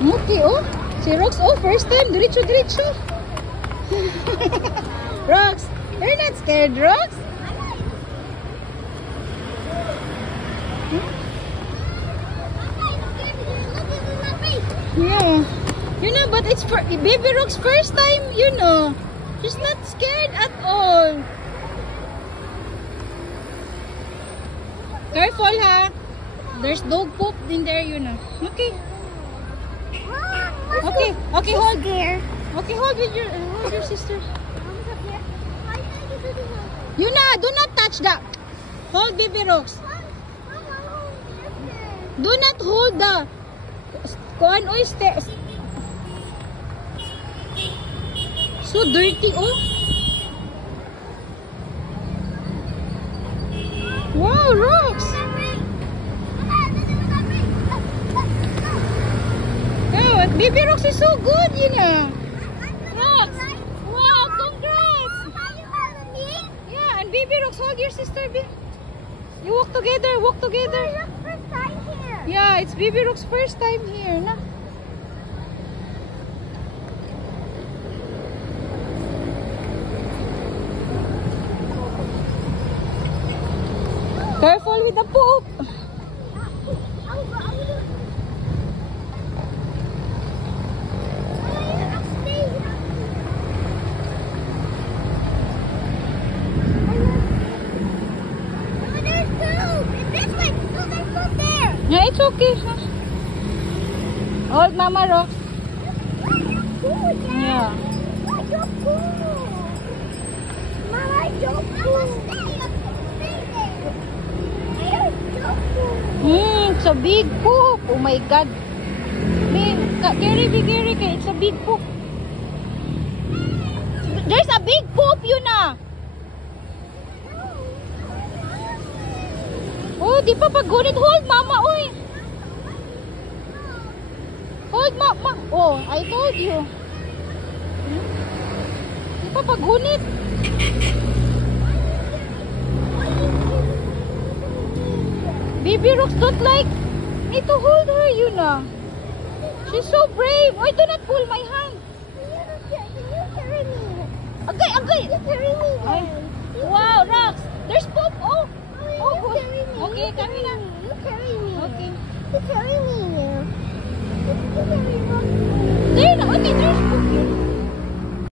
Okay, oh. Si Rox, oh, first time. Diretso, diretso. Rox, you're not scared, Rox? Yeah. You know, but it's for Baby Rox's first time, you know. She's not scared at all. Careful, ha? There's dog poop in there, you know. Okay. Okay, okay, hold here. Okay, hold your sister. Yuna, do not touch that. Hold Baby Rox. Do not hold the kuan oyster. So dirty, oh. Wow, Rox. Oh, Baby Rox is so good, you know. Rox. Wow, congrats. Yeah, and Baby Rox, hold your sister. You walk together, walk together. First time here. Yeah, it's Baby Rox's first time here, na. Careful with the poop. Yeah, it's okay. Hold Mama Rox. Yeah. It's a big poop. Oh my God. Be Gary, it's a big poop. There's a big poop, you know. Oh, di pa pagunit. Hold, Mama, oy. Hold, Mama. Oh, I told you. Di pa pagunit. Baby Rox don't like me to hold her, you know. She's so brave. Oh, do not pull my hand. Okay, okay. Wow, Rox. There's poop. Oh. Oh, okay, come in. You carry me. Okay. You carry me. There, okay, there's poop.